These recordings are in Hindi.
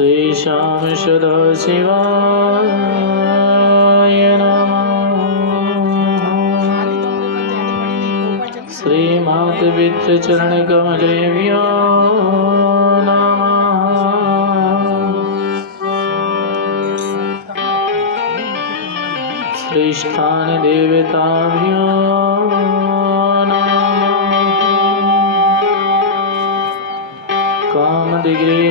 श्री श्याम सदाशिवाय नमः। श्री मातपितृ चरण कमलेभ्यो नमः। श्री स्थान देवताभ्यो नमः। कामदिग्रे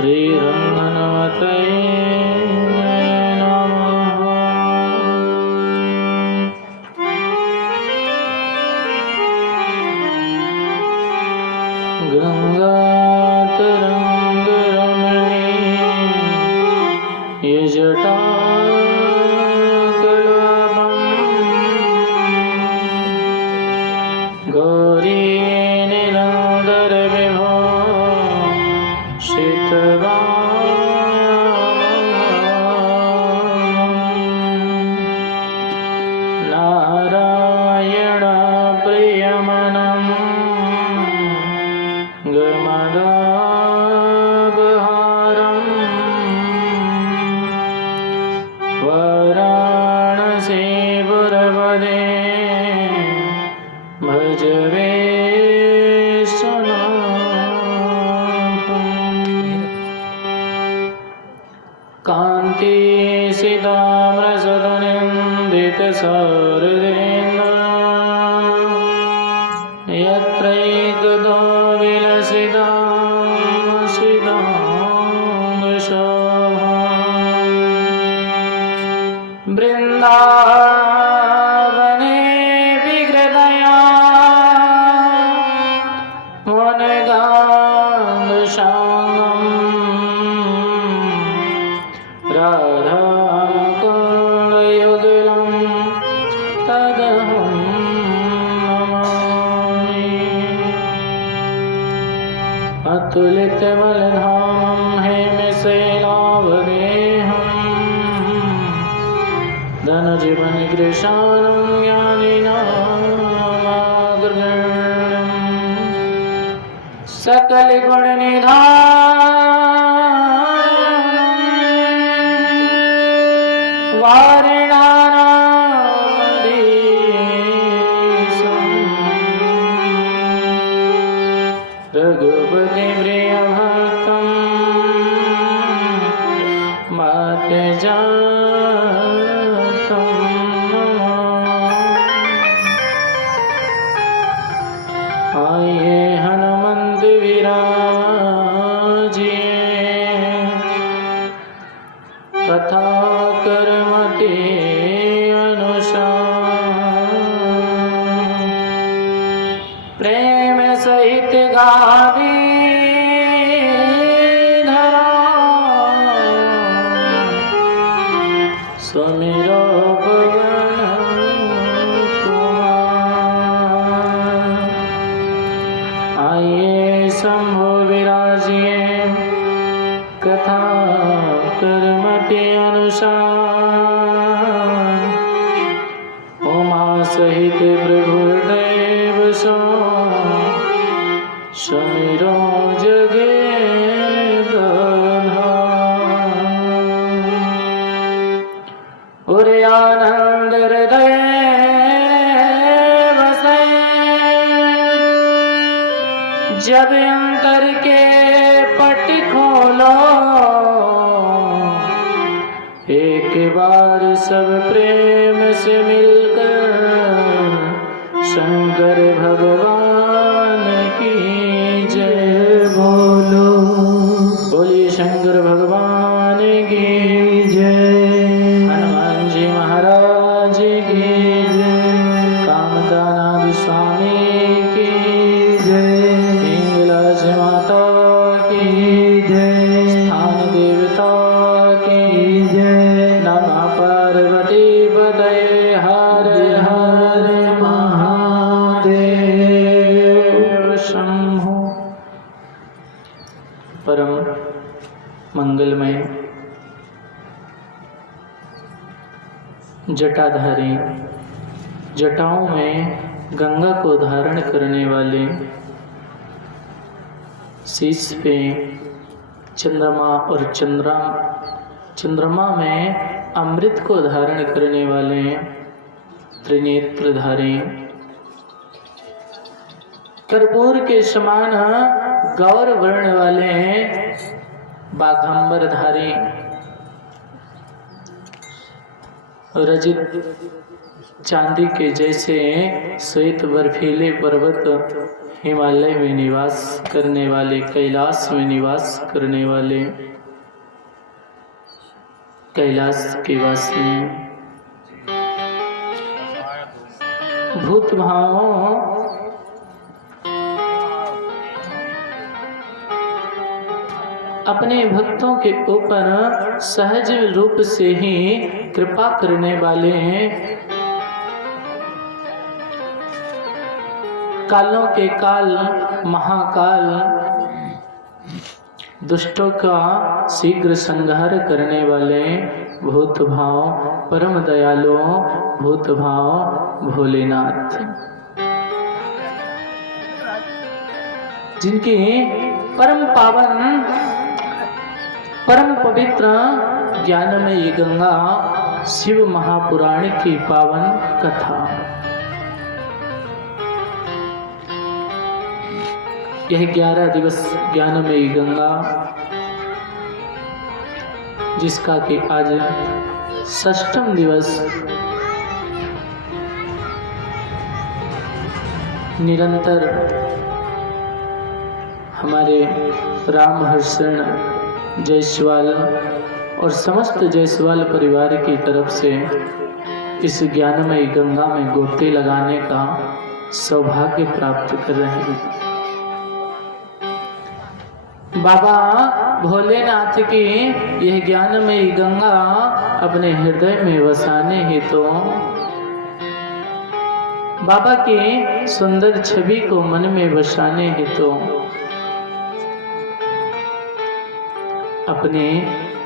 श्रीरङ्गनवतये नमः। गङ्गातरङ्गरमणी ये जटाकलापम् गौरी नीलाधर विभो शीतवा नारायण प्रियमनं गमदापहारं वाराणसीपुरपदे भज विश्वनाथम्। कान्ति सिताम्रसदनिन्दितशारदेन्द्र यत्रैकदा विलसिता सिताङ्गशोभा वृन्दावने विहृदया वनगाङ्गशाङ्गम् राधामुकुन्दयुगलं तदहं नमामि। अतुलितबलधामं हेमशैलावदेहं धनुजवनकृशानं ज्ञानिनामाग्रगण्यं सकलगुणनिधानं वारिणानामधीशं रघुपति प्रियभक्तं मातजातं नमामि। आइए हनुमंत विराजिए कथा कर्मति अनुसार प्रेम सहित गावी धरा स्वमिरो भवन कुमार। आइए शंभो विराजिए कथा कर्मति अनुसार उमा सहित प्रभुदेव सो समीरो जगे उरे आनंद हृदय बसे जब अंतर के पट खोलो एक बार सब प्रेम से मिलकर शंकर भगवान की जय बोलो। बोलिए शंकर भगवान की जय। हनुमान जी महाराज की जय। कामतानाथ स्वामी की जय। हिंगलाज माता की जय। स्थान देवता की जय। नमः पार्वती पतये हर हर महादेव शंभो। परम मंगलमय जटाधारी, जटाओं में गंगा को धारण करने वाले, शीश पे चंद्रमा और चंद्रमा में अमृत को धारण करने वाले, त्रिनेत्रधारी, कर्पूर के समान गौर वर्ण वाले, बाघंबरधारी, रजित चांदी के जैसे श्वेत बर्फीले पर्वत हिमालय में निवास करने वाले, कैलाश में निवास करने वाले, कैलाश के वासी, भूत भावों अपने भक्तों के ऊपर सहज रूप से ही कृपा करने वाले, कालों के काल महाकाल, दुष्टों का शीघ्र संहार करने वाले, भूत भाव परम दयालु, भूत भाव भोलेनाथ, जिनकी परम पावन परम पवित्र ज्ञानमयी गंगा शिव महापुराण की पावन कथा। यह 11 दिवस ज्ञानमयी गंगा, जिसका कि आज 6वां दिवस निरंतर हमारे राम हर्षण जायसवाल और समस्त जायसवाल परिवार की तरफ से इस ज्ञानमयी गंगा में गोते लगाने का सौभाग्य प्राप्त कर रहे हैं। बाबा भोलेनाथ की यह ज्ञानमयी गंगा अपने हृदय में वसाने हेतु, बाबा की सुंदर छवि को मन में बसाने हेतु, अपने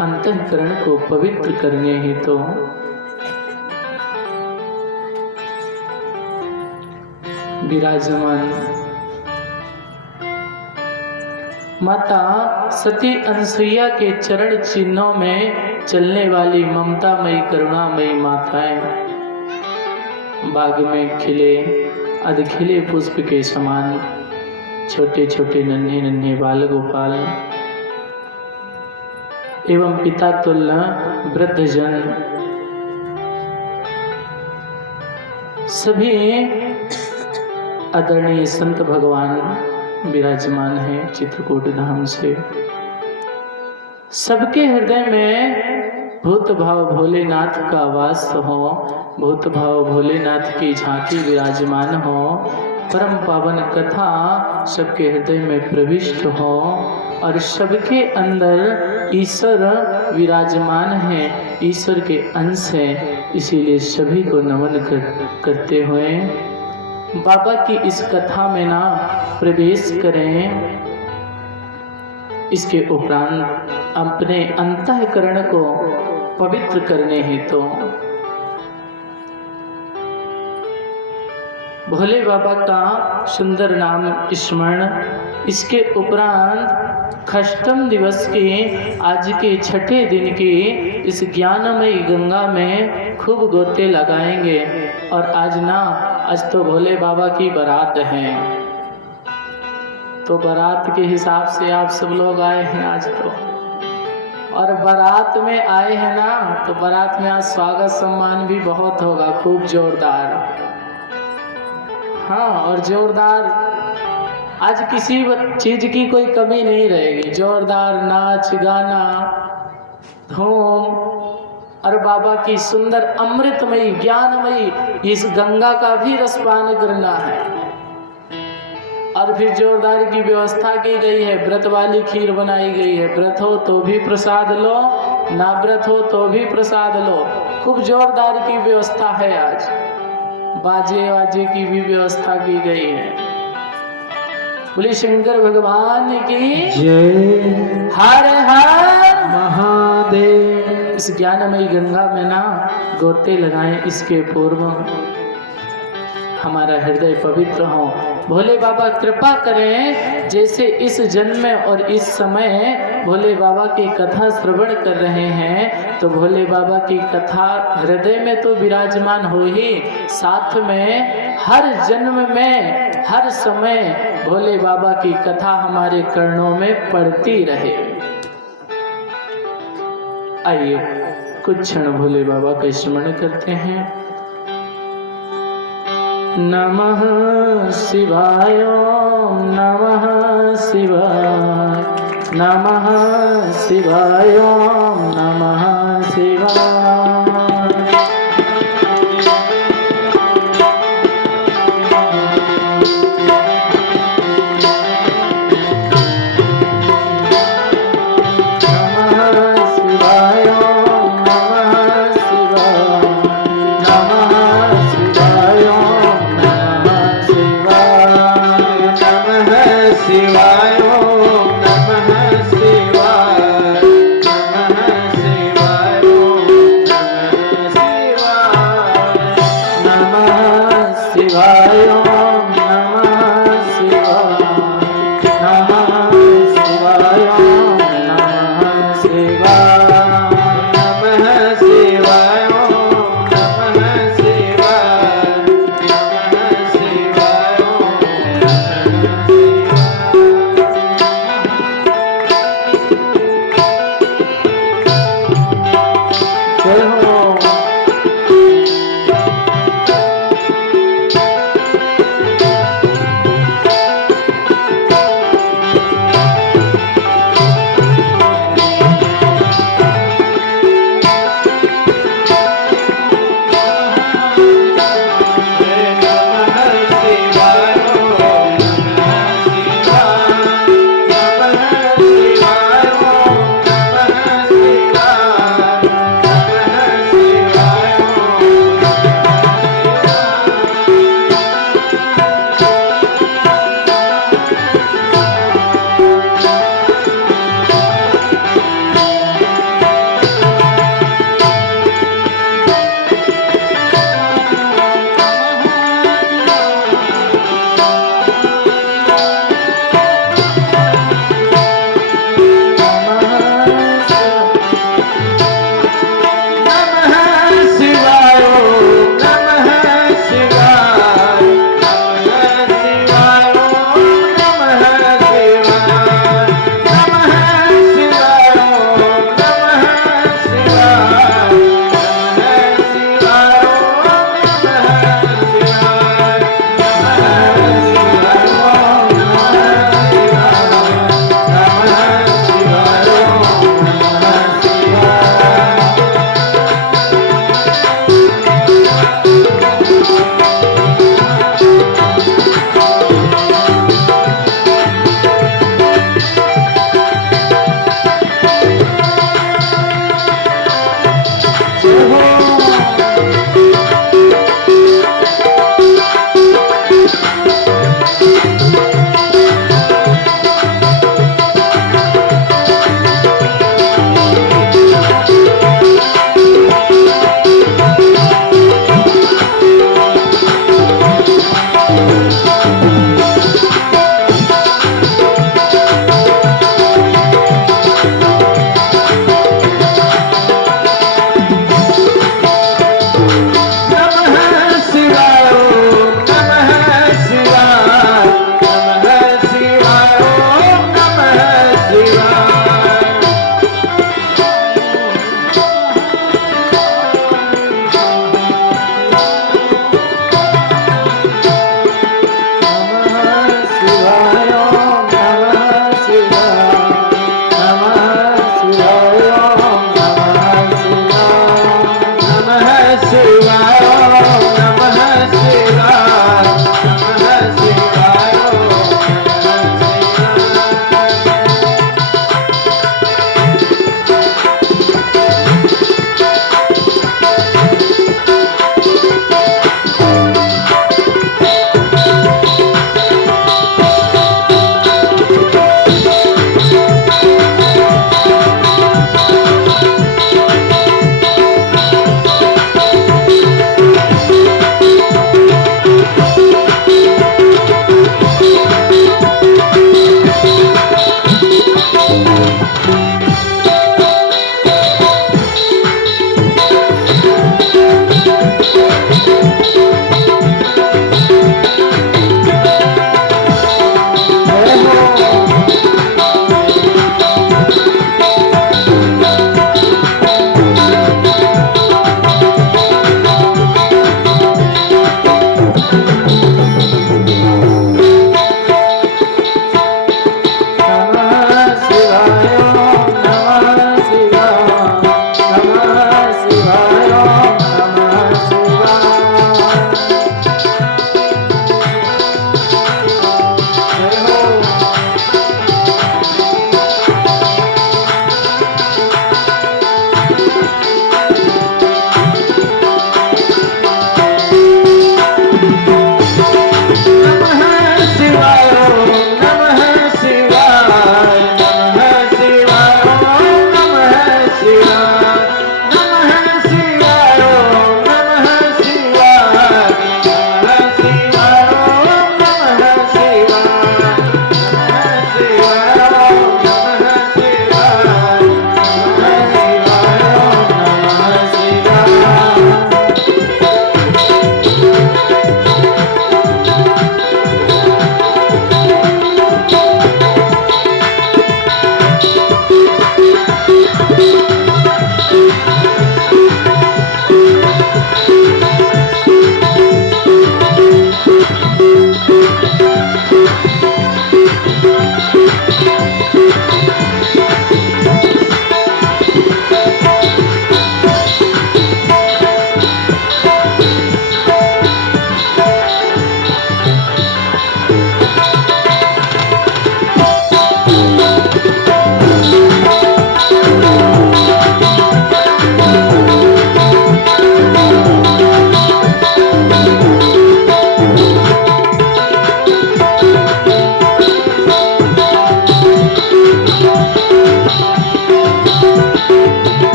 अंतःकरण को पवित्र करने हेतु विराजमान माता सती अनसुईया के चरण चिन्हों में चलने वाली ममतामयी करुणामयी माताएं, बाग में खिले अधखिले पुष्प के समान छोटे छोटे नन्हे नन्हे बाल गोपाल एवं पिता तुल्य वृद्धजन, सभी आदरणीय संत भगवान विराजमान है चित्रकूट धाम से। सबके हृदय में भूत भाव भोलेनाथ का वास हो, भूत भाव भोलेनाथ की झांकी विराजमान हो, परम पावन कथा सबके हृदय में प्रविष्ट हो और सबके अंदर ईश्वर विराजमान है, ईश्वर के अंश है। इसीलिए सभी को नमन करते हुए बाबा की इस कथा में ना प्रवेश करें। इसके उपरांत अपने अंतःकरण को पवित्र करने हेतु भोले बाबा का सुंदर नाम स्मरण, इसके उपरांत 6वें दिवस के आज के 6ठे दिन की इस ज्ञानमयी गंगा में खूब गोते लगाएंगे। और आज तो भोले बाबा की बारात है, तो बारात के हिसाब से आप सब लोग आए हैं आज तो, और बारात में आए हैं ना, तो बारात में आज स्वागत सम्मान भी बहुत होगा, खूब जोरदार। हाँ, और जोरदार आज किसी चीज की कोई कमी नहीं रहेगी, जोरदार नाच गाना धूम और बाबा की सुंदर अमृतमयी ज्ञानमयी इस गंगा का भी रसपान करना है। और फिर जोरदार की व्यवस्था की गई है, व्रत वाली खीर बनाई गई है, व्रत हो तो भी प्रसाद लो, ना व्रत हो तो भी प्रसाद लो। खूब जोरदार की व्यवस्था है, आज बाजे वाजे की भी व्यवस्था की गई है। बोले शंकर भगवान की जय, हर हर महादेव। इस ज्ञानमयी गंगा में ना गोते लगाएं। इसके पूर्व हमारा हृदय पवित्र हो। भोले बाबा कृपा करें, जैसे इस जन्म में और इस समय भोले बाबा की कथा श्रवण कर रहे हैं, तो भोले बाबा की कथा हृदय में तो विराजमान हो ही, साथ में हर जन्म में हर समय भोले बाबा की कथा हमारे कर्णों में पड़ती रहे। आइए कुछ क्षण भोले बाबा का स्मरण करते हैं। नमः शिवाय, नमः शिवाय, नमः शिवाय, नमः शिवाय। शिवाय, नमः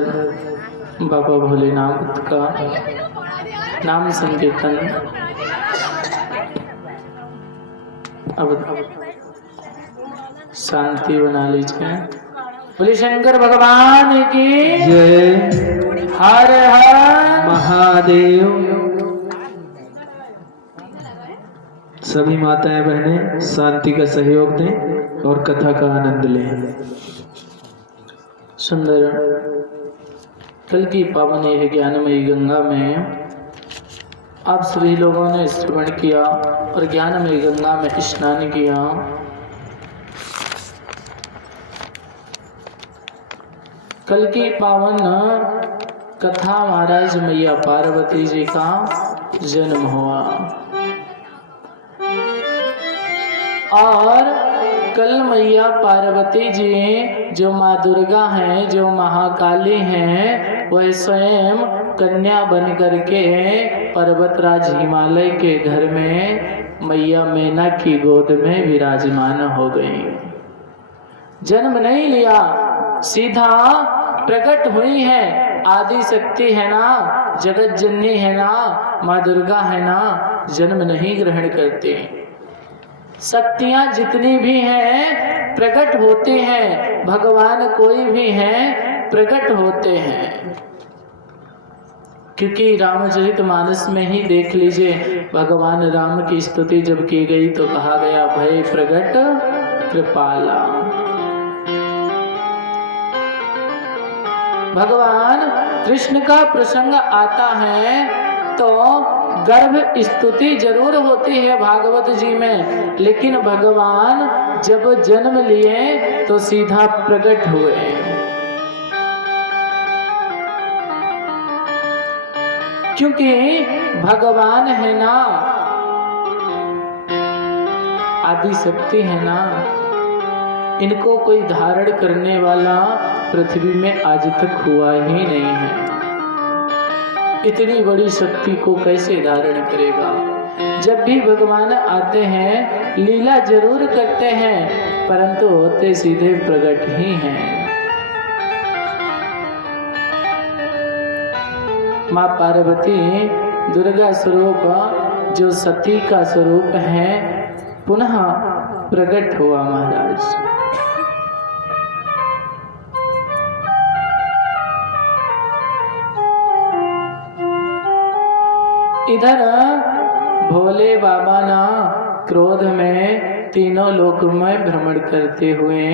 सुंदर बाबा भोलेनाथ का नाम संकीर्तन अब शांति बना लीजिए। बोले शंकर भगवान की जय। हर हर महादेव। सभी माताएं बहनें शांति का सहयोग दें और कथा का आनंद लें। सुंदर कल की पावन यह ज्ञानमयी गंगा में आप सभी लोगों ने श्रवण किया और ज्ञानमयी गंगा में स्नान किया। कल की पावन कथा महाराज मैया पार्वती जी का जन्म हुआ और कल मैया पार्वती जी जो माँ दुर्गा हैं, जो महाकाली हैं, वह स्वयं कन्या बन करके पर्वतराज हिमालय के घर में मैया मैना की गोद में विराजमान हो गई। जन्म नहीं लिया, सीधा प्रकट हुई है। आदि शक्ति है ना, जगत जननी है ना, माँ दुर्गा है ना, जन्म नहीं ग्रहण करती। शक्तियां जितनी भी हैं प्रकट होते हैं, भगवान कोई भी हैं प्रकट होते हैं। क्योंकि रामचरितमानस में ही देख लीजिए, भगवान राम की स्तुति जब की गई तो कहा गया भय प्रकट कृपाला। भगवान कृष्ण का प्रसंग आता है तो गर्भ स्तुति जरूर होती है भागवत जी में, लेकिन भगवान जब जन्म लिए तो सीधा प्रकट हुए। क्योंकि भगवान है ना, आदि शक्ति है ना, इनको कोई धारण करने वाला पृथ्वी में आज तक हुआ ही नहीं है। इतनी बड़ी शक्ति को कैसे धारण करेगा। जब भी भगवान आते हैं लीला जरूर करते हैं, परंतु होते सीधे प्रकट ही हैं। माँ पार्वती दुर्गा स्वरूप जो सती का स्वरूप है पुनः प्रकट हुआ महाराज। इधर भोले बाबा ना क्रोध में तीनों लोक में भ्रमण करते हुए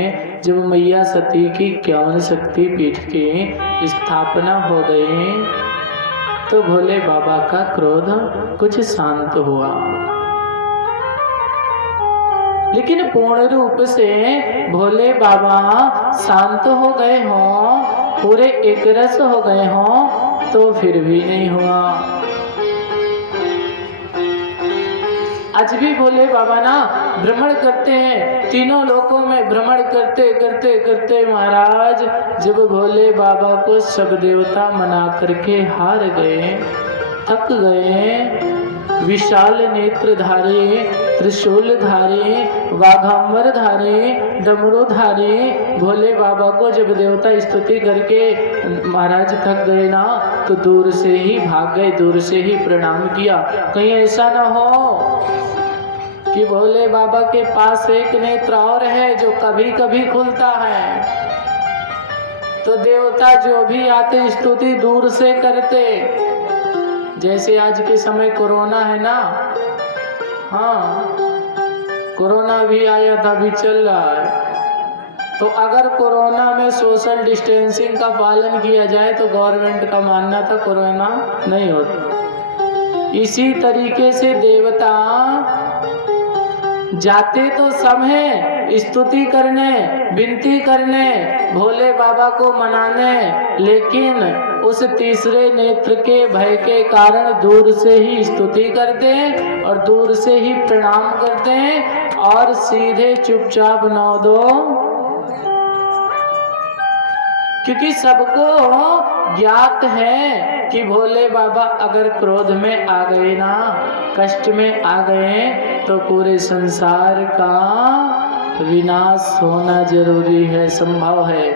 जब मैया सती की 51 शक्ति पीठ की स्थापना हो गई तो भोले बाबा का क्रोध कुछ शांत हुआ। लेकिन पूर्ण रूप से भोले बाबा शांत हो गए हों, पूरे एक रस हो गए हों तो फिर भी नहीं हुआ। आज भी भोले बाबा ना भ्रमण करते हैं, तीनों लोकों में भ्रमण करते करते करते महाराज जब भोले बाबा को सब देवता मना करके हार गए, थक गए, विशाल नेत्रधारी, त्रिशूलधारी, वाघांबरधारी, डमरूधारी भोले बाबा को जब देवता स्तुति करके महाराज थक गए ना तो दूर से ही भाग गए, दूर से ही प्रणाम किया। कहीं ऐसा ना हो कि भोले बाबा के पास एक नेत्र और है जो कभी कभी खुलता है, तो देवता जो भी आते स्तुति दूर से करते। जैसे आज के समय कोरोना है ना, हाँ कोरोना भी आया था, अभी चल रहा है, तो अगर कोरोना में सोशल डिस्टेंसिंग का पालन किया जाए तो गवर्नमेंट का मानना था कोरोना नहीं होता। इसी तरीके से देवता जाते तो सब हैं स्तुति करने, विनती करने, भोले बाबा को मनाने, लेकिन उस तीसरे नेत्र के भय के कारण दूर से ही स्तुति करते हैं और दूर से ही प्रणाम करते हैं और सीधे चुपचाप नौ दो। क्योंकि सबको ज्ञात है कि भोले बाबा अगर क्रोध में आ गए ना, कष्ट में आ गए तो पूरे संसार का विनाश होना जरूरी है, संभव है।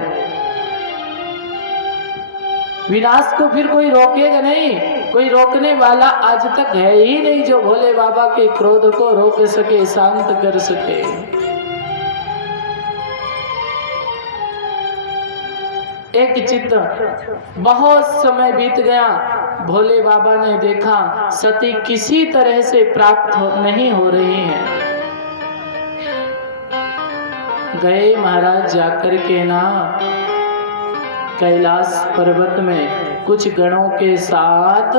विनाश को फिर कोई रोकेगा नहीं, कोई रोकने वाला आज तक है ही नहीं जो भोले बाबा के क्रोध को रोक सके, शांत कर सके। एक चित्त बहुत समय बीत गया, भोले बाबा ने देखा सती किसी तरह से प्राप्त नहीं हो रही हैं। गए महाराज जाकर के ना कैलाश पर्वत में कुछ गणों के साथ,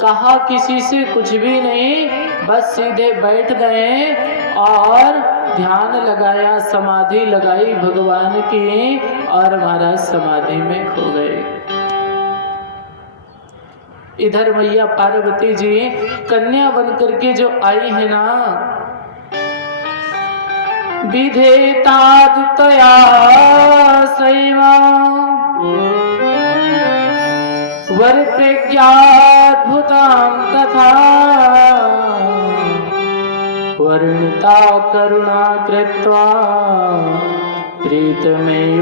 कहा किसी से कुछ भी नहीं, बस सीधे बैठ गए और ध्यान लगाया, समाधि लगाई भगवान की और महाराज समाधि में खो गए। इधर मैया पार्वती जी कन्या बनकर के जो आई है ना, विधेतादितया सैवा वर प्रज्ञाद्भुतां कथा वर्णिता करुणा कृत्वा प्रीतमेयोद्धिताधिकम्।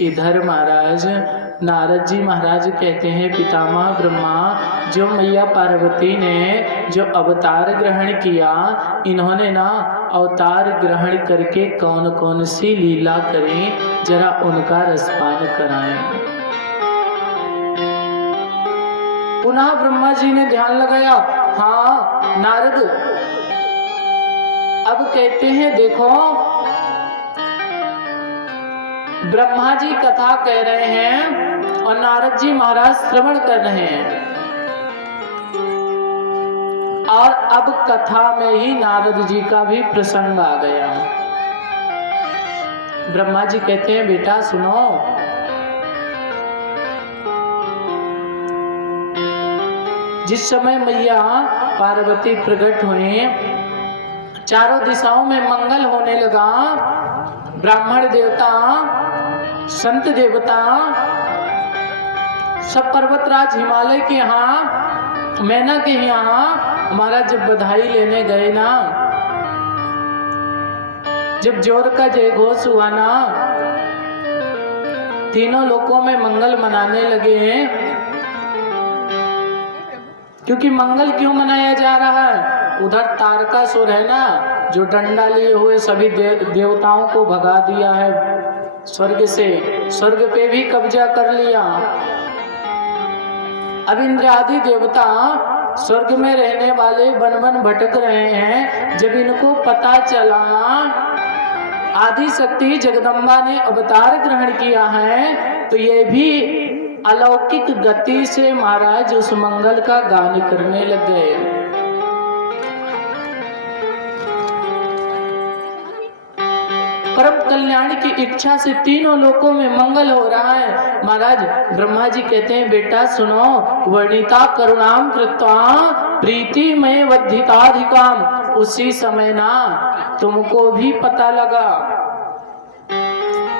इधर महाराज नारद जी महाराज कहते हैं, पितामह ब्रह्मा, जो मैया पार्वती ने जो अवतार ग्रहण किया, इन्होंने ना अवतार ग्रहण करके कौन कौन सी लीला करी, जरा उनका रसपान कराएं। पुनः ब्रह्मा जी ने ध्यान लगाया, हाँ नारद, अब कहते हैं देखो, ब्रह्मा जी कथा कह रहे हैं और नारद जी महाराज श्रवण कर रहे हैं, और अब कथा में ही नारद जी का भी प्रसंग आ गया। ब्रह्मा जी कहते हैं, बेटा सुनो, जिस समय मैया पार्वती प्रकट हुई, चारों दिशाओं में मंगल होने लगा, ब्राह्मण देवता, संत देवता, सब पर्वतराज हिमालय के यहाँ, मैना के यहाँ महाराज जब बधाई लेने गए ना, जब जोर का जय घोष हुआ ना, तीनों लोकों में मंगल मनाने लगे हैं। क्योंकि मंगल क्यों मनाया जा रहा है? उधर तारकासुर है ना, जो डंडा लिए हुए सभी देवताओं को भगा दिया है स्वर्ग से, स्वर्ग पे भी कब्जा कर लिया। अब इंद्र आदि देवता स्वर्ग में रहने वाले वन वन भटक रहे हैं। जब इनको पता चला आदि शक्ति जगदम्बा ने अवतार ग्रहण किया है, तो ये भी अलौकिक गति से महाराज उस मंगल का गान करने लग गए। परम कल्याण की इच्छा से तीनों लोकों में मंगल हो रहा है। महाराज ब्रह्मा जी कहते हैं, बेटा सुनो, वर्णिता करुणाम कृत्वा प्रीति में वधिताधिकाम। उसी समय ना तुमको भी पता लगा,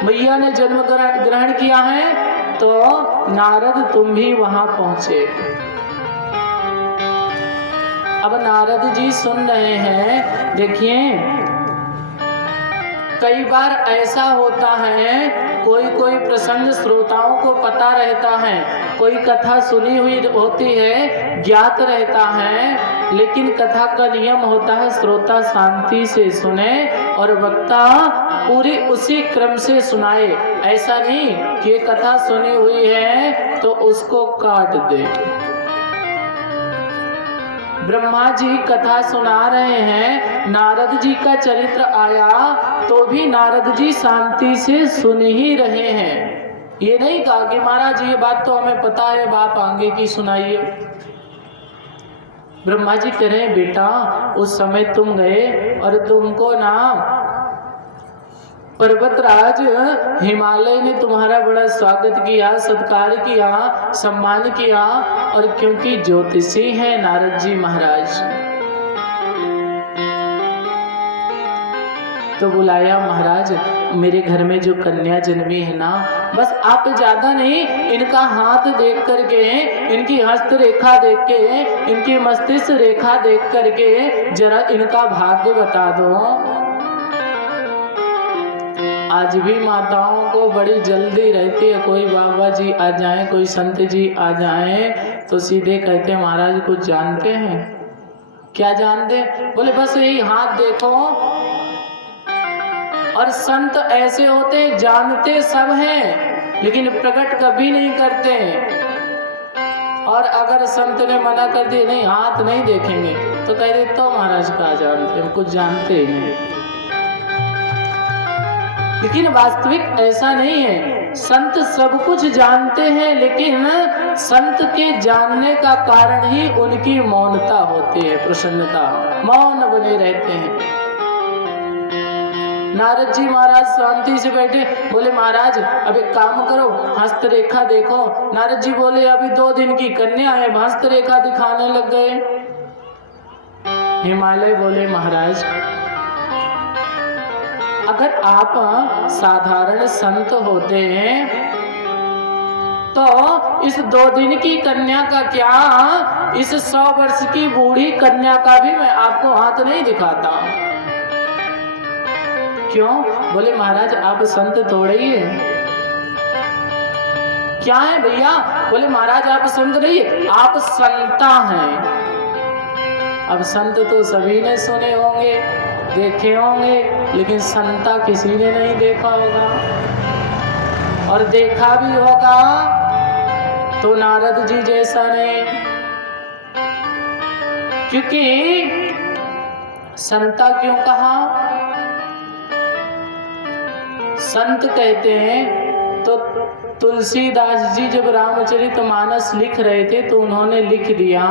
मैया ने जन्म ग्रहण किया है, तो नारद तुम भी वहां पहुंचे। अब नारद जी सुन रहे हैं। देखिए, कई बार ऐसा होता है, कोई प्रसंग श्रोताओं को पता रहता है, कोई कथा सुनी हुई होती है, ज्ञात रहता है, लेकिन कथा का नियम होता है श्रोता शांति से सुने और वक्ता पूरी उसी क्रम से सुनाए। ऐसा नहीं कि ये कथा सुनी हुई है तो उसको काट दे। ब्रह्मा जी कथा सुना रहे हैं, नारद जी का चरित्र आया तो भी नारद जी शांति से सुन ही रहे हैं। ये नहीं कहा कि महाराज ये बात तो हमें पता है, आप आगे की सुनाइए। ब्रह्मा जी कह रहे हैं, बेटा उस समय तुम गए और तुमको ना पर्वतराज हिमालय ने तुम्हारा बड़ा स्वागत किया, सत्कार किया, सम्मान किया, और क्योंकि ज्योतिषी हैं नारद जी महाराज, तो बुलाया। महाराज मेरे घर में जो कन्या जन्मी है ना, बस आप ज्यादा नहीं, इनका हाथ देख करके, इनकी हस्त रेखा देख के, इनकी मस्तिष्क रेखा देख करके जरा इनका भाग्य बता दो। आज भी माताओं को बड़ी जल्दी रहती है, कोई बाबा जी आ जाएं, कोई संत जी आ जाएं तो सीधे कहते हैं महाराज कुछ जानते हैं? क्या जानते? बोले बस यही हाथ देखो। और संत ऐसे होते जानते सब हैं लेकिन प्रकट कभी नहीं करते। और अगर संत ने मना कर दिया नहीं हाथ नहीं देखेंगे तो कह देते तो महाराज का जानते हैं, कुछ जानते ही नहीं। लेकिन वास्तविक ऐसा नहीं है, संत सब कुछ जानते हैं लेकिन संत के जानने का कारण ही उनकी मौनता होती है, प्रसन्नता, मौन बने रहते हैं। नारद जी महाराज शांति से बैठे, बोले महाराज अब एक काम करो हस्तरेखा देखो। नारद जी बोले अभी 2 दिन की कन्या है, हस्तरेखा दिखाने लग गए। हिमालय बोले महाराज अगर आप साधारण संत होते तो इस 2 दिन की कन्या का क्या, इस 100 वर्ष की बूढ़ी कन्या का भी मैं आपको हाथ नहीं दिखाता। क्यों? बोले महाराज आप संत थोड़े ही है। क्या है भैया? बोले महाराज आप संत नहीं है, आप संता हैं। अब संत तो सभी ने सुने होंगे, देखे होंगे, लेकिन संता किसी ने नहीं देखा होगा। और देखा भी होगा तो नारद जी जैसा नहीं। क्योंकि संता क्यों कहा? संत कहते हैं तो तुलसीदास जी जब रामचरितमानस लिख रहे थे तो उन्होंने लिख दिया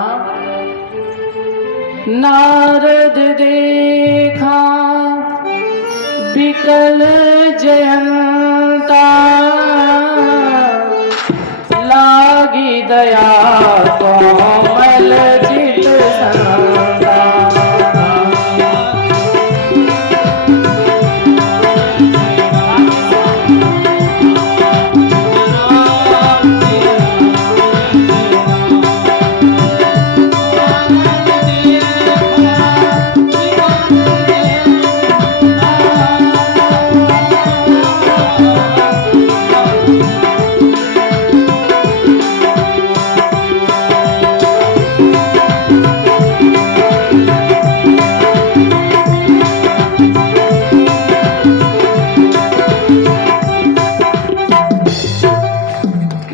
नारद देखा विकल जयंता लागी दया कोमल चित संता।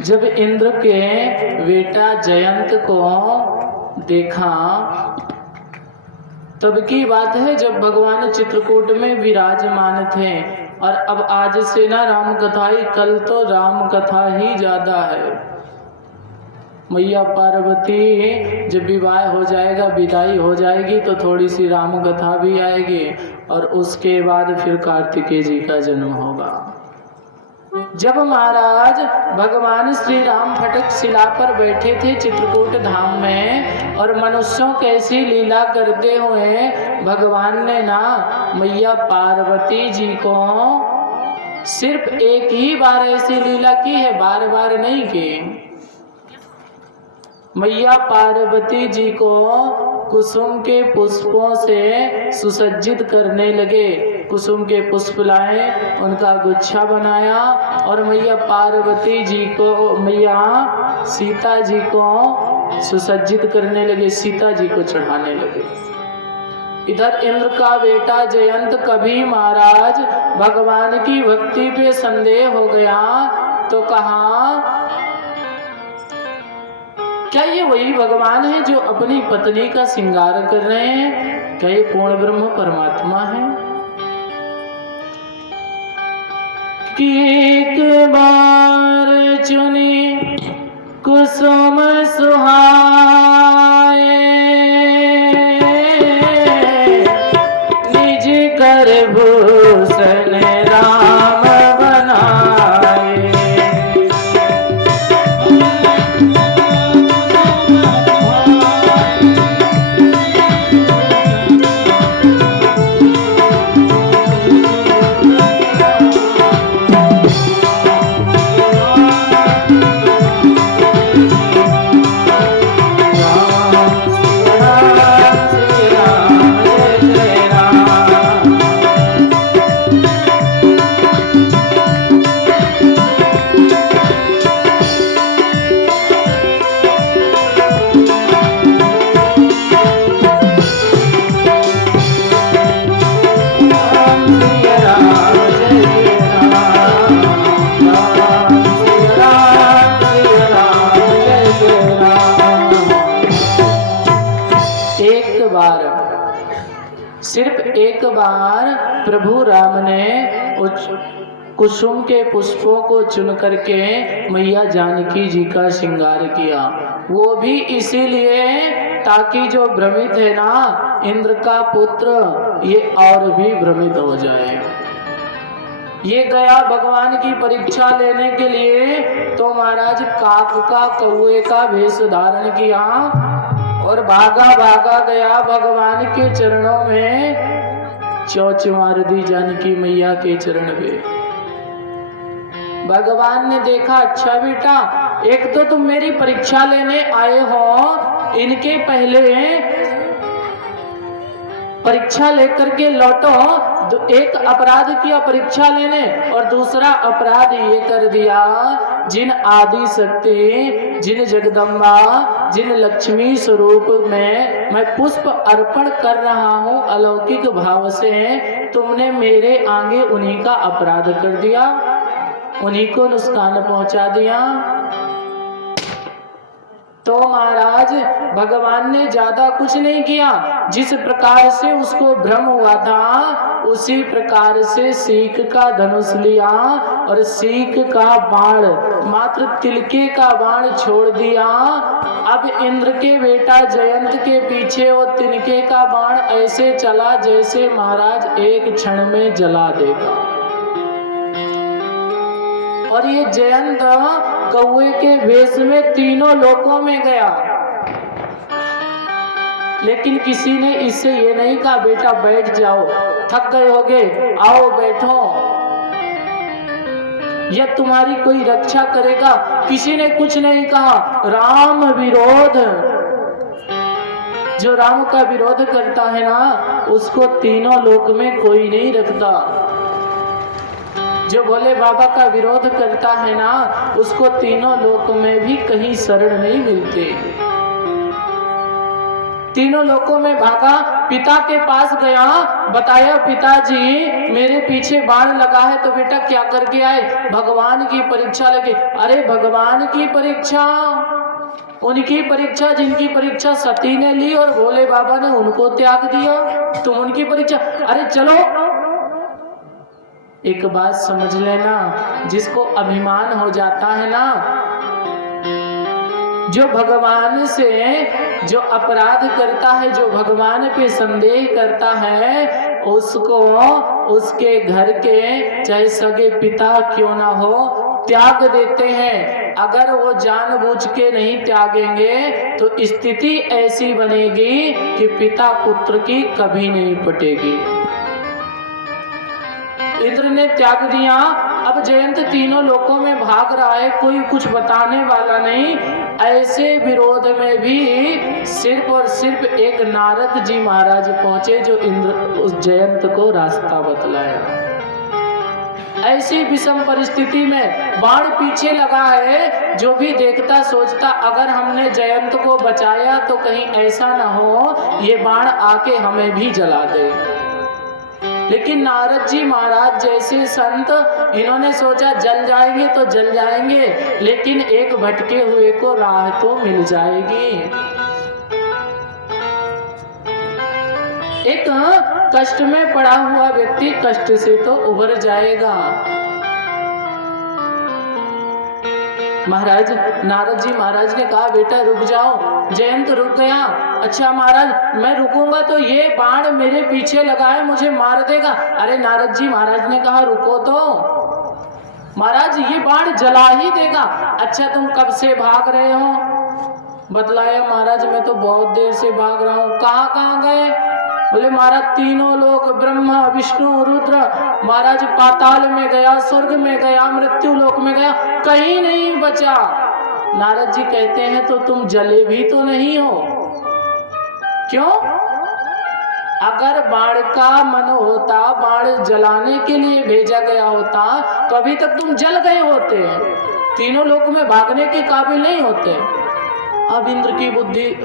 जब इंद्र के बेटा जयंत को देखा तब की बात है जब भगवान चित्रकूट में विराजमान थे। और अब आज से ना राम कथा ही, कल तो राम कथा ही ज्यादा है। मैया पार्वती जब विवाह हो जाएगा, विदाई हो जाएगी तो थोड़ी सी राम कथा भी आएगी और उसके बाद फिर कार्तिकेय जी का जन्म होगा। जब महाराज भगवान श्री राम फटक शिला पर बैठे थे चित्रकूट धाम में और मनुष्यों कैसी लीला करते हुए भगवान ने ना मैया पार्वती जी को सिर्फ एक ही बार ऐसी लीला की है, बार बार नहीं की। मैया पार्वती जी को कुसुम के पुष्पों से सुसज्जित करने लगे। कुसुम के पुष्प लाए, उनका गुच्छा बनाया और मैया पार्वती जी को, मैया सीता जी को सुसज्जित करने लगे, सीता जी को चढ़ाने लगे। इधर इंद्र का बेटा जयंत कभी महाराज भगवान की भक्ति पे संदेह हो गया तो कहा क्या ये वही भगवान है जो अपनी पत्नी का श्रृंगार कर रहे हैं? क्या ये पूर्ण ब्रह्म परमात्मा है? कि एक बार चुनी कुसुम सुहाए निज कर भूषण राम बनाए। बार प्रभु राम ने उस कुसुम के पुष्पों को चुन करके मैया जानकी जी का श्रृंगार किया। वो भी इसीलिए ताकि जो भ्रमित है ना इंद्र का पुत्र ये और भी भ्रमित हो जाए। ये गया भगवान की परीक्षा लेने के लिए तो महाराज काक का कौए का वेश धारण किया और भागा भागा गया भगवान के चरणों में चोंच मार दी जानकी मैया के चरण पे। भगवान ने देखा अच्छा बेटा एक तो तुम मेरी परीक्षा लेने आए हो, इनके पहले परीक्षा लेकर के लौटो। एक अपराध किया परीक्षा लेने और दूसरा अपराध ये कर दिया जिन आदि शक्ति जिन जगदम्बा जिन लक्ष्मी स्वरूप में मैं पुष्प अर्पण कर रहा हूँ अलौकिक भाव से, तुमने मेरे आगे उन्हीं का अपराध कर दिया, उन्हीं को नुकसान पहुंचा दिया। तो महाराज भगवान ने ज्यादा कुछ नहीं किया, जिस प्रकार से उसको भ्रम हुआ था उसी प्रकार से सीख का धनुष लिया और सीख का बाण मात्र तिलके का बाण छोड़ दिया। अब इंद्र के बेटा जयंत के पीछे वो तिनके का बाण ऐसे चला जैसे महाराज एक क्षण में जला देगा। और ये जयंत कौए के वेश में तीनों लोकों में गया, लेकिन किसी ने इससे ये नहीं कहा बेटा बैठ जाओ, थक गए होगे, आओ बैठो, यह तुम्हारी कोई रक्षा करेगा, किसी ने कुछ नहीं कहा। राम विरोध, जो राम का विरोध करता है ना उसको तीनों लोक में कोई नहीं रखता। जो भोले बाबा का विरोध करता है ना उसको तीनों लोक में भी कहीं शरण नहीं मिलते। तीनों लोकों में भागा, पिता के पास गया, बताया पिताजी मेरे पीछे बाण लगा है। तो बेटा क्या करके आए? भगवान की परीक्षा लेके। अरे भगवान की परीक्षा, उनकी परीक्षा जिनकी परीक्षा सती ने ली और भोले बाबा ने उनको त्याग दिया, तुम उनकी परीक्षा। अरे चलो, एक बात समझ लेना, जिसको अभिमान हो जाता है ना, जो भगवान से जो अपराध करता है, जो भगवान पे संदेह करता है, उसको उसके घर के चाहे सगे पिता क्यों ना हो त्याग देते हैं। अगर वो जानबूझ के नहीं त्यागेंगे तो स्थिति ऐसी बनेगी कि पिता पुत्र की कभी नहीं पटेगी। इंद्र ने त्याग दिया। अब जयंत तीनों लोकों में भाग रहा है, कोई कुछ बताने वाला नहीं। ऐसे विरोध में भी सिर्फ और सिर्फ एक नारद जी महाराज पहुंचे जो इंद्र उस जयंत को रास्ता बतलाया। ऐसी विषम परिस्थिति में बाण पीछे लगा है, जो भी देखता सोचता अगर हमने जयंत को बचाया तो कहीं ऐसा ना हो ये बाण आके हमें भी जला दे। लेकिन नारद जी महाराज जैसे संत, इन्होंने सोचा जल जाएंगे तो जल जाएंगे, लेकिन एक भटके हुए को राह तो मिल जाएगी। एक कष्ट में पड़ा हुआ व्यक्ति कष्ट से तो उबर जाएगा। महाराज नारद जी महाराज ने कहा बेटा रुक जाओ। जयंत रुक गया। अच्छा महाराज मैं रुकूंगा तो ये बाण मेरे पीछे लगा है मुझे मार देगा। अरे नारद जी महाराज ने कहा रुको तो, महाराज ये बाण जला ही देगा। अच्छा तुम कब से भाग रहे हो? बतलाया महाराज मैं तो बहुत देर से भाग रहा हूँ। कहाँ कहाँ गए? बोले महाराज तीनों लोग, ब्रह्मा विष्णु रुद्र, महाराज पाताल में गया, स्वर्ग में गया, मृत्यु लोक में गया, कहीं नहीं बचा। नारद जी कहते हैं तो तुम जले भी तो नहीं हो। क्यों? अगर बाण का मन होता, बाण जलाने के लिए भेजा गया होता तो अभी तक तुम जल गए होते, तीनों लोक में भागने के काबिल नहीं होते। अब इंद्र की बुद्धि,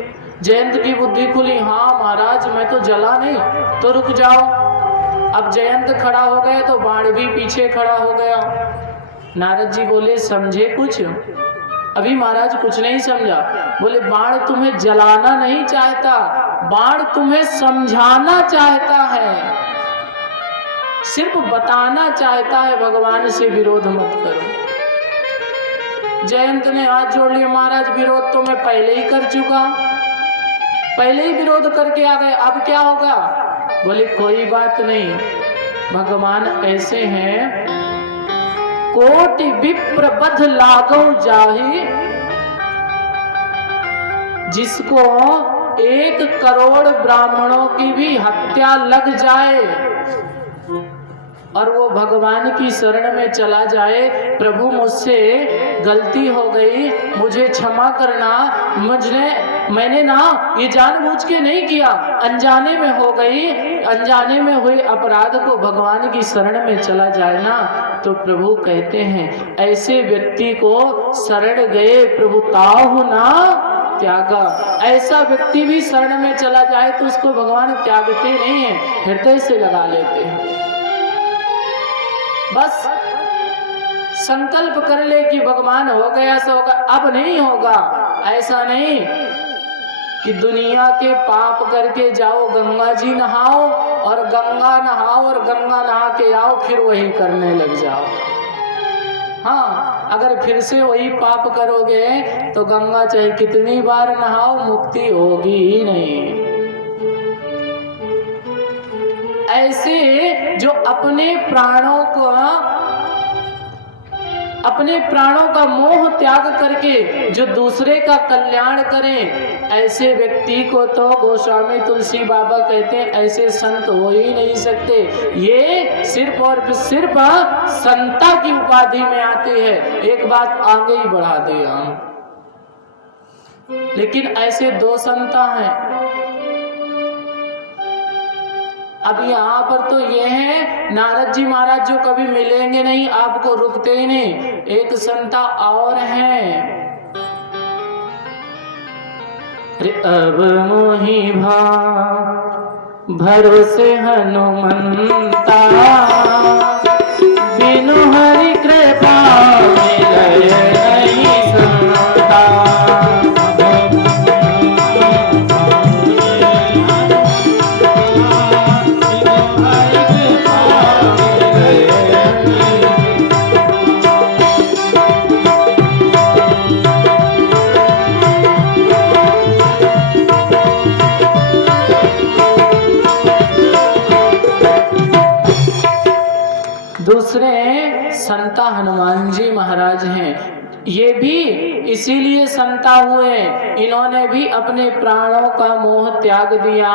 जयंत की बुद्धि खुली। हाँ महाराज मैं तो जला नहीं, तो रुक जाओ। अब जयंत खड़ा हो गया तो बाण भी पीछे खड़ा हो गया। नारद जी बोले समझे कुछ? अभी महाराज कुछ नहीं समझा। बोले बाण तुम्हें जलाना नहीं चाहता, बाण तुम्हें समझाना चाहता है। सिर्फ बताना चाहता है भगवान से विरोध मत करो। जयंत ने हाथ जोड़ लिया, महाराज विरोध तो मैं पहले ही कर चुका, पहले ही विरोध करके आ गए, अब क्या होगा? बोले कोई बात नहीं, भगवान ऐसे हैं, कोटि विप्र बध लागो जाहि, जिसको 1 करोड़ ब्राह्मणों की भी हत्या लग जाए और वो भगवान की शरण में चला जाए, प्रभु मुझसे गलती हो गई, मुझे क्षमा करना, मैंने ना ये जानबूझ के नहीं किया, अनजाने में हो गई, अनजाने में हुए अपराध को भगवान की शरण में चला जाए ना, तो प्रभु कहते हैं ऐसे व्यक्ति को शरण गए प्रभु ताहु ना त्यागा। ऐसा व्यक्ति भी शरण में चला जाए तो उसको भगवान त्यागते नहीं है, हृदय से लगा लेते हैं। बस संकल्प कर ले कि भगवान हो गया सो होगा, अब नहीं होगा। ऐसा नहीं कि दुनिया के पाप करके जाओ गंगा जी नहाओ और गंगा नहाओ और गंगा नहा के आओ फिर वही करने लग जाओ। हाँ, अगर फिर से वही पाप करोगे तो गंगा चाहे कितनी बार नहाओ मुक्ति होगी ही नहीं। ऐसे जो अपने प्राणों का मोह त्याग करके जो दूसरे का कल्याण करें, ऐसे व्यक्ति को तो गोस्वामी तुलसी बाबा कहते हैं ऐसे संत हो ही नहीं सकते। ये सिर्फ और सिर्फ संता की उपाधि में आती है। एक बात आगे ही बढ़ा दिया, लेकिन ऐसे 2 संता हैं। अब यहाँ पर तो ये है नारद जी महाराज जो कभी मिलेंगे नहीं, आपको रुकते ही नहीं। एक संता और है, अब मोहि भरोसे हनुमंता, बिनु हरि कृपा मिलय नहीं संता। दूसरे संता हनुमान जी महाराज हैं। ये भी इसीलिए संता हुए, इन्होंने भी अपने प्राणों का मोह त्याग दिया।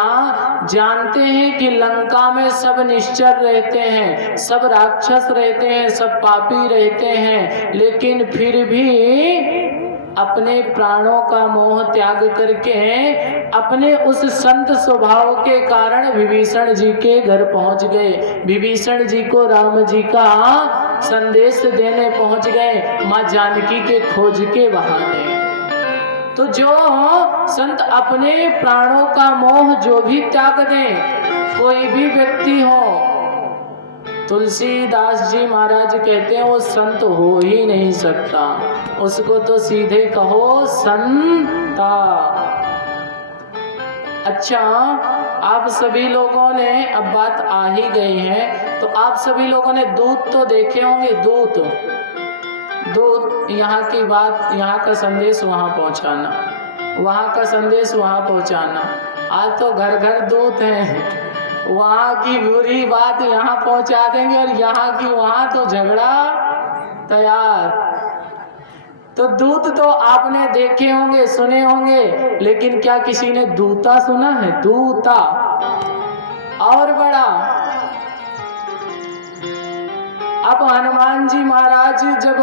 जानते हैं कि लंका में सब निश्चर रहते हैं, सब राक्षस रहते हैं, सब पापी रहते हैं, लेकिन फिर भी अपने प्राणों का मोह त्याग करके अपने उस संत स्वभाव के कारण विभीषण जी के घर पहुंच गए। विभीषण जी को राम जी का संदेश देने पहुंच गए, मां जानकी के खोज के बहाने। तो जो संत अपने प्राणों का मोह जो भी त्याग दे, कोई भी व्यक्ति हो, तुलसीदास जी महाराज कहते हैं वो संत हो ही नहीं सकता, उसको तो सीधे कहो संता। अच्छा, आप सभी लोगों ने, अब बात आ ही गई है तो आप सभी लोगों ने दूत तो देखे होंगे। दूत यहाँ की बात, यहाँ का संदेश वहाँ पहुँचाना, वहाँ का संदेश वहाँ पहुँचाना। आज तो घर घर दूत हैं, वहाँ की बुरी बात यहाँ पहुँचा देंगे और यहाँ की वहाँ तो झगड़ा तैयार। तो दूत तो आपने देखे होंगे, सुने होंगे, लेकिन क्या किसी ने दूता सुना है? दूता और बड़ा। अब हनुमान जी महाराज जब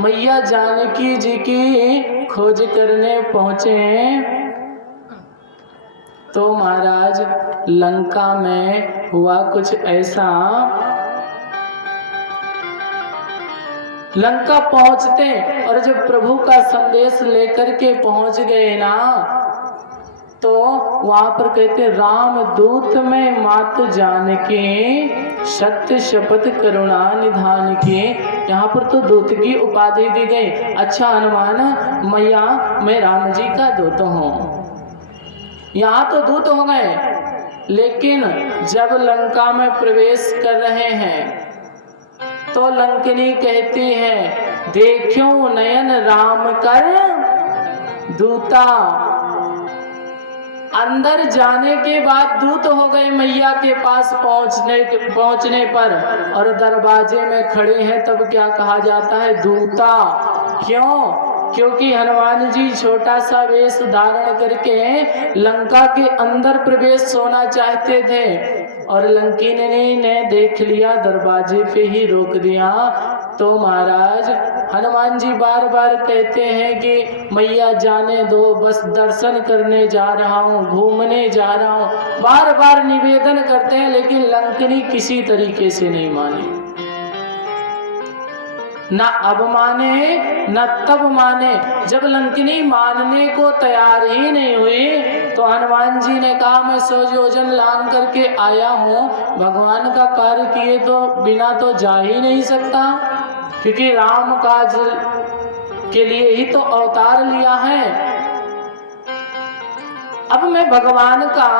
मैया जानकी जी की खोज करने पहुंचे तो महाराज लंका में हुआ कुछ ऐसा। लंका पहुंचते और जब प्रभु का संदेश लेकर के पहुंच गए ना, तो वहां पर कहते राम दूत में मात जानकी, सत्य शपथ करुणा निधान की। यहाँ पर तो दूत की उपाधि दी गई। अच्छा हनुमान, मैया मैं राम जी का दूत हूँ। यहाँ तो दूत हो गए, लेकिन जब लंका में प्रवेश कर रहे हैं तो लंकिनी कहती है, देखो नयन राम कर दूता। अंदर जाने के बाद दूत हो गए मैया के पास पहुंचने पर, और दरवाजे में खड़े हैं तब क्या कहा जाता है, दूता। क्यों? क्योंकि हनुमान जी छोटा सा वेश धारण करके लंका के अंदर प्रवेश होना चाहते थे, और लंकिनी ने देख लिया, दरवाजे पे ही रोक दिया। तो महाराज हनुमान जी बार बार कहते हैं कि मैया जाने दो, बस दर्शन करने जा रहा हूँ, घूमने जा रहा हूँ, बार बार निवेदन करते हैं, लेकिन लंकिनी किसी तरीके से नहीं मानी। न अब माने न तब माने। जब लंकिनी मानने को तैयार ही नहीं हुई तो हनुमान जी ने कहा, मैं 100 योजन लांग करके आया हूँ, भगवान का कार्य किए तो बिना तो जा ही नहीं सकता, क्योंकि राम काज के लिए ही तो अवतार लिया है। अब मैं भगवान का,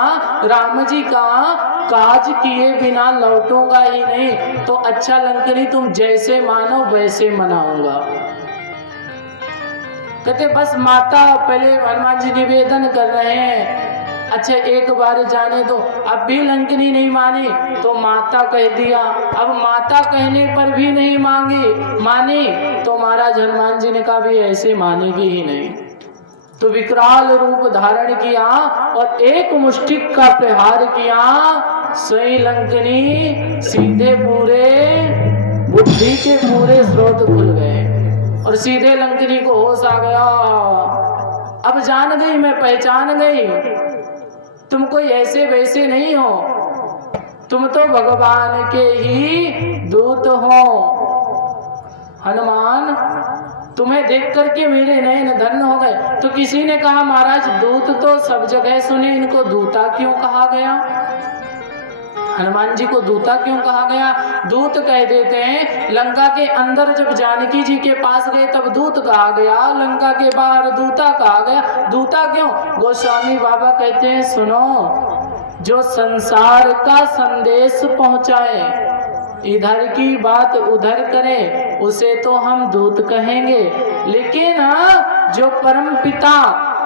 राम जी का काज किए बिना लौटूंगा ही नहीं। तो अच्छा लंकिनी, तुम जैसे मानो वैसे मनाऊंगा। कहते बस माता, पहले हनुमान जी निवेदन कर रहे हैं, अच्छा एक बार जाने दो। अब भी लंकिनी नहीं मानी तो माता कह दिया। अब माता कहने पर भी नहीं मानी तो महाराज हनुमान जी ने कहा भी ऐसे मानेगी ही नहीं। तो विकराल रूप धारण किया और एक मुष्टिक का प्रहार किया। सोई लंकिनी सीधे पूरे बुद्धि के पूरे स्रोत खुल गए और सीधे लंकिनी को होश आ गया। अब जान गई, मैं पहचान गई, तुम कोई ऐसे वैसे नहीं हो, तुम तो भगवान के ही दूत हो। हनुमान, तुम्हें देख करके मेरे नयन धन्य हो गए। तो किसी ने कहा, महाराज दूत तो सब जगह सुने, इनको दूता क्यों कहा गया? हनुमान जी को दूता क्यों कहा गया? दूत कह देते हैं, लंका के अंदर जब जानकी जी के पास गए तब दूत कहा गया, लंका के बाहर दूता कहा गया। दूता क्यों? गोस्वामी बाबा कहते हैं, सुनो, जो संसार का संदेश पहुंचाए, इधर की बात उधर करे, उसे तो हम दूत कहेंगे, लेकिन जो परम पिता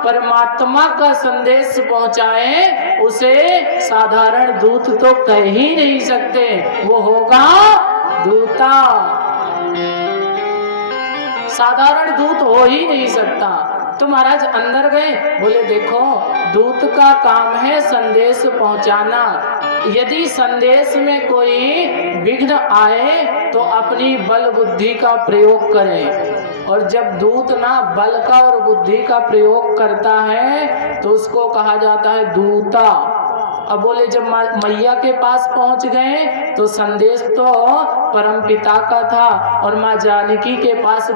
परमात्मा का संदेश पहुंचाए उसे साधारण दूत तो कह ही नहीं सकते, वो होगा दूता। साधारण दूत हो ही नहीं सकता। तो महाराज अंदर गए, बोले देखो दूत का काम है संदेश पहुंचाना। यदि संदेश में कोई विघ्न आए तो अपनी बल बुद्धि का प्रयोग करें, और जब दूत ना बल का और बुद्धि का प्रयोग करता है तो उसको कहा जाता है दूता। अब बोले जब मैया के पास पहुंच गए तो संदेश तो परमपिता का था, और माँ जानकी के पास